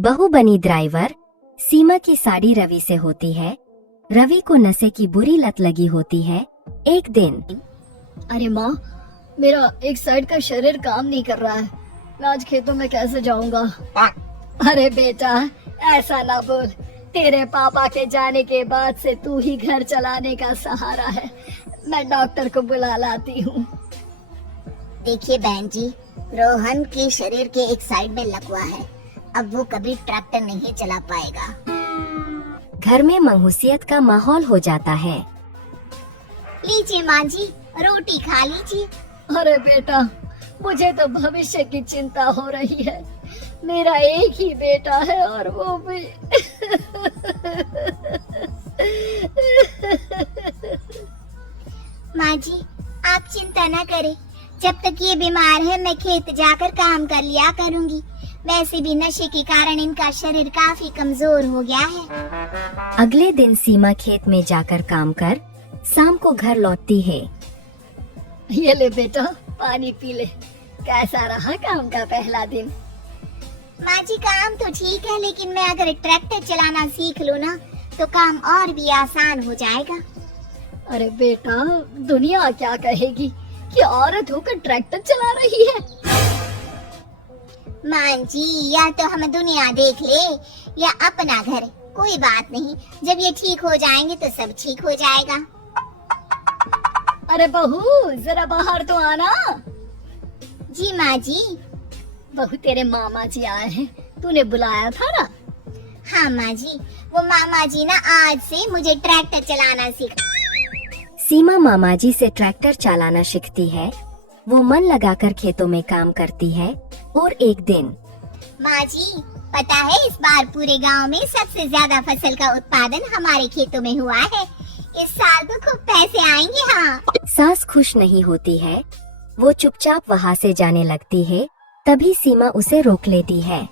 बहू बनी ड्राइवर। सीमा की साड़ी रवि से होती है। रवि को नशे की बुरी लत लगी होती है। एक दिन, अरे माँ, मेरा एक साइड का शरीर काम नहीं कर रहा है। मैं आज खेतों में कैसे जाऊंगा? अरे बेटा, ऐसा ना बोल। तेरे पापा के जाने के बाद से तू ही घर चलाने का सहारा है। मैं डॉक्टर को बुला लाती हूँ। देखिए बहन जी, रोहन के शरीर के एक साइड में लकवा है। अब वो कभी ट्रैक्टर नहीं चला पाएगा। घर में मंहूसियत का माहौल हो जाता है। लीजिए माँ जी, रोटी खा लीजिए। अरे बेटा, मुझे तो भविष्य की चिंता हो रही है। मेरा एक ही बेटा है और वो भी माँ जी, आप चिंता न करें। जब तक ये बीमार है मैं खेत जाकर काम कर लिया करूँगी। वैसे भी नशे के कारण इनका शरीर काफी कमजोर हो गया है। अगले दिन सीमा खेत में जाकर काम कर शाम को घर लौटती है। ये ले बेटा, पानी पी ले। कैसा रहा काम का पहला दिन? माँ जी, काम तो ठीक है, लेकिन मैं अगर ट्रैक्टर चलाना सीख लूँ ना तो काम और भी आसान हो जाएगा। अरे बेटा, दुनिया क्या कहेगी कि औरत होकर ट्रैक्टर चला रही है। माँ जी, या तो हम दुनिया देख ले या अपना घर, कोई बात नहीं। जब ये ठीक हो जाएंगे तो सब ठीक हो जाएगा। अरे बहू, जरा बाहर तो आना। जी माँ जी। बहू, तेरे मामा जी आए हैं, तूने बुलाया था ना? हाँ माँ जी, वो मामा जी ना आज से मुझे ट्रैक्टर चलाना सिखा। सीमा मामा जी से ट्रैक्टर चलाना सीखती है। वो मन लगाकर खेतों में काम करती है। और एक दिन, माँ जी, पता है इस बार पूरे गांव में सबसे ज्यादा फसल का उत्पादन हमारे खेतों में हुआ है। इस साल तो खूब पैसे आएंगे। हाँ। सास खुश नहीं होती है। वो चुपचाप वहाँ से जाने लगती है। तभी सीमा उसे रोक लेती है।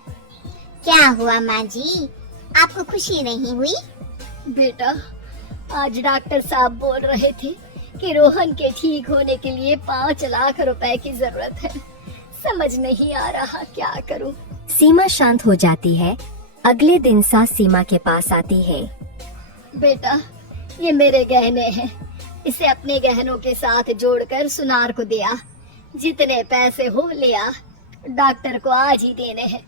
क्या हुआ माँ जी, आपको खुशी नहीं हुई? बेटा, आज डॉक्टर साहब बोल रहे थे कि रोहन के ठीक होने के लिए 5 लाख रुपए की जरूरत है। समझ नहीं आ रहा क्या करूं। सीमा शांत हो जाती है। अगले दिन सास सीमा के पास आती है। बेटा, ये मेरे गहने हैं। इसे अपने गहनों के साथ जोड़कर सुनार को दिया। जितने पैसे हो लिया, डॉक्टर को आज ही देने हैं।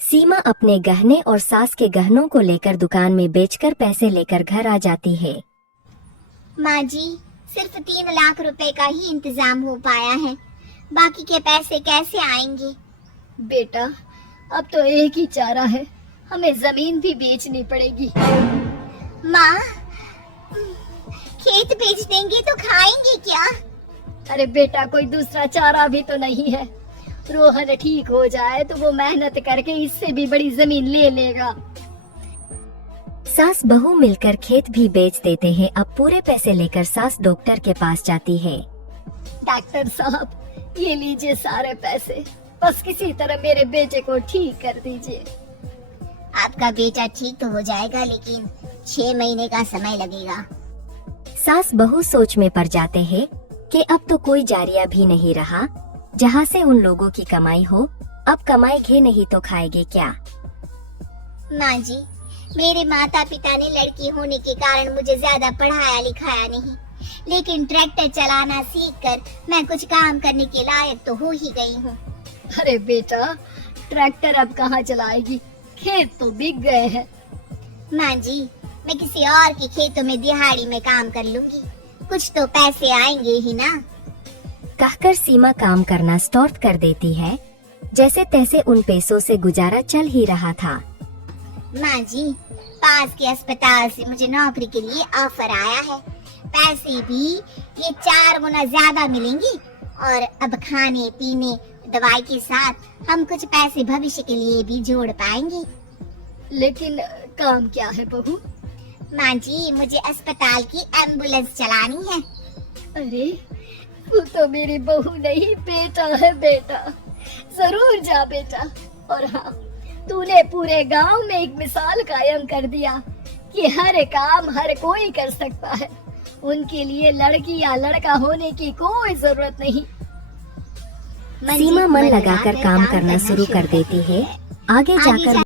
सीमा अपने गहने और सास के गहनों को लेकर दुकान में बेचकर पैसे लेकर घर आ जाती है। माँ जी, सिर्फ 3 लाख रुपए का ही इंतजाम हो पाया है। बाकी के पैसे कैसे आएंगे? बेटा, अब तो एक ही चारा है, हमें जमीन भी बेचनी पड़ेगी। माँ, खेत बेच देंगे तो खाएंगे क्या? अरे बेटा, कोई दूसरा चारा भी तो नहीं है। रोहन ठीक हो जाए तो वो मेहनत करके इससे भी बड़ी जमीन ले लेगा। सास बहू मिलकर खेत भी बेच देते हैं। अब पूरे पैसे लेकर सास डॉक्टर के पास जाती है। डॉक्टर साहब, ये लीजिए सारे पैसे। बस किसी तरह मेरे बेटे को ठीक कर दीजिए। आपका बेटा ठीक तो हो जाएगा, लेकिन 6 महीने का समय लगेगा। सास बहू सोच में पड़ जाते हैं कि अब तो कोई जारिया भी नहीं रहा जहाँ से उन लोगों की कमाई हो। अब कमाएंगे नहीं तो खाएंगे क्या? माँ जी, मेरे माता पिता ने लड़की होने के कारण मुझे ज्यादा पढ़ाया लिखाया नहीं, लेकिन ट्रैक्टर चलाना सीखकर मैं कुछ काम करने के लायक तो हो ही गई हूँ। अरे बेटा, ट्रैक्टर अब कहाँ चलाएगी? खेत तो बिक गए हैं। माँ जी, मैं किसी और के खेतों में दिहाड़ी में काम कर लूंगी, कुछ तो पैसे आएंगे ही ना। कहकर सीमा काम करना स्टार्ट कर देती है। जैसे तैसे उन पैसों से गुजारा चल ही रहा था। माँ जी, पास के अस्पताल से मुझे नौकरी के लिए ऑफर आया है। पैसे भी ये 4 गुना ज्यादा मिलेंगे और अब खाने पीने दवाई के साथ हम कुछ पैसे भविष्य के लिए भी जोड़ पाएंगे। लेकिन काम क्या है बहू? माँ जी, मुझे अस्पताल की एम्बुलेंस चलानी है। अरे, तू तो मेरी बहू नहीं, बेटा है बेटा। जरूर जा बेटा। और हाँ, तूने पूरे गांव में एक मिसाल कायम कर दिया कि हर काम हर कोई कर सकता है। उनके लिए लड़की या लड़का होने की कोई जरूरत नहीं। सीमा मन लगाकर काम करना शुरू कर देती है। आगे जाकर